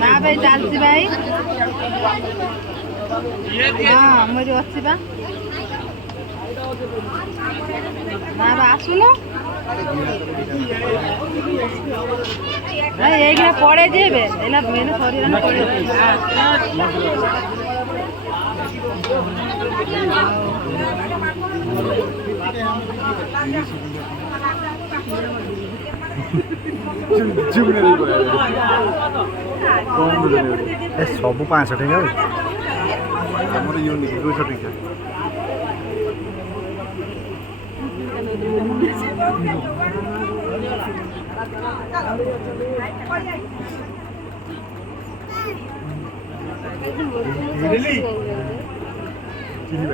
ना भाई चलती भाई हाँ मुझे अच्छी बा ना आसुन एक पड़े जेबे मेन शरीर सब 500 टका यूनिक 200 टका चिनी